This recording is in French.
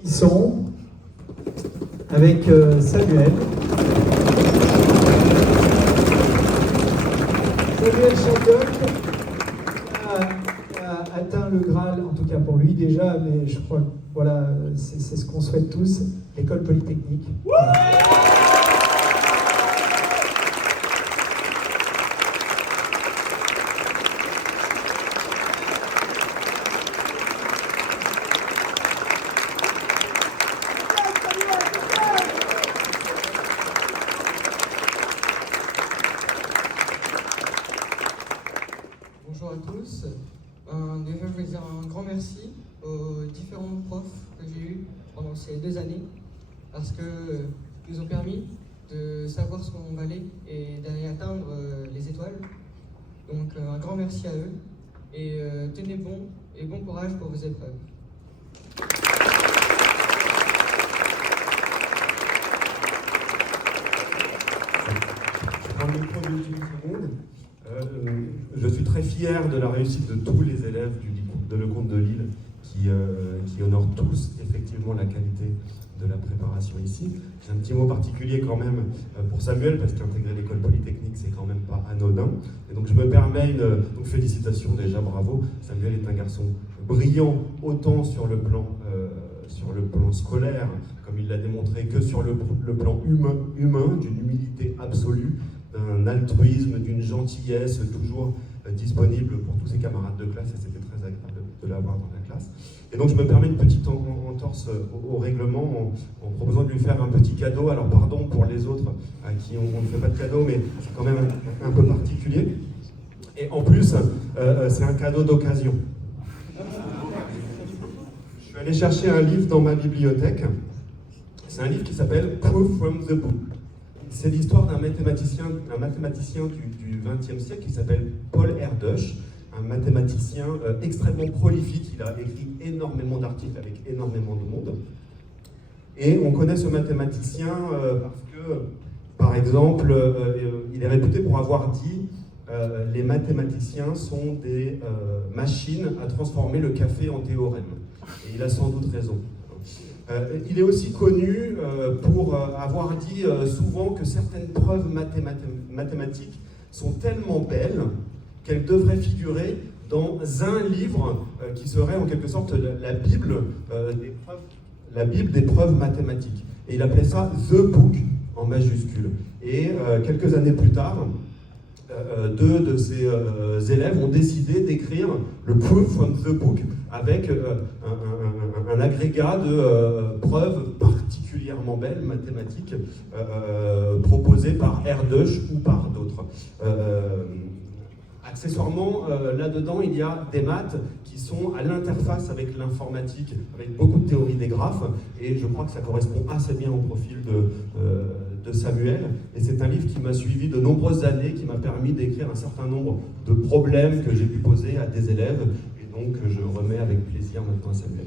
finissons avec Samuel. Samuel Chatoc a atteint le Graal, en tout cas pour lui déjà, mais je crois que voilà, c'est ce qu'on souhaite tous, l'école polytechnique. Bonjour à tous. Déjà, je veux dire un grand merci aux différents profs que j'ai eus pendant ces 2 années parce qu'ils nous ont permis de savoir ce qu'on valait et d'aller atteindre les étoiles. Donc, un grand merci à eux et tenez bon et bon courage pour vos épreuves. Je prends le micro de 10 secondes. Je suis très fier de la réussite de tous les élèves de Lecomte de Lille qui honorent tous effectivement la qualité de la préparation ici. J'ai un petit mot particulier quand même pour Samuel parce qu'intégrer l'école polytechnique c'est quand même pas anodin. Et donc je me permets donc félicitations déjà, bravo. Samuel est un garçon brillant autant sur le plan scolaire comme il l'a démontré que sur le plan humain d'une humilité absolue, d'un altruisme, d'une gentillesse toujours disponible pour tous ses camarades de classe et c'était très agréable de l'avoir dans la classe. Et donc je me permets une petite entorse au règlement en proposant de lui faire un petit cadeau. Alors pardon pour les autres à qui on ne fait pas de cadeau, mais c'est quand même un peu particulier. Et en plus, c'est un cadeau d'occasion. Je suis allé chercher un livre dans ma bibliothèque. C'est un livre qui s'appelle Proof from the Book. C'est l'histoire d'un mathématicien du XXe siècle qui s'appelle Paul Erdős, un mathématicien extrêmement prolifique. Il a écrit énormément d'articles avec énormément de monde. Et on connaît ce mathématicien parce que, par exemple, il est réputé pour avoir dit les mathématiciens sont des machines à transformer le café en théorème. Et il a sans doute raison. Il est aussi connu pour avoir dit souvent que certaines preuves mathématiques sont tellement belles qu'elles devraient figurer dans un livre qui serait en quelque sorte la Bible des preuves mathématiques. Et il appelait ça The Book en majuscule. Et quelques années plus tard, 2 de ses élèves ont décidé d'écrire le Proof from the Book avec un agrégat de preuves particulièrement belles, mathématiques, proposées par Erdős ou par d'autres. Accessoirement, là-dedans, il y a des maths qui sont à l'interface avec l'informatique, avec beaucoup de théorie des graphes, et je crois que ça correspond assez bien au profil de Samuel. Et c'est un livre qui m'a suivi de nombreuses années, qui m'a permis d'écrire un certain nombre de problèmes que j'ai pu poser à des élèves, et donc je remets avec plaisir maintenant à Samuel.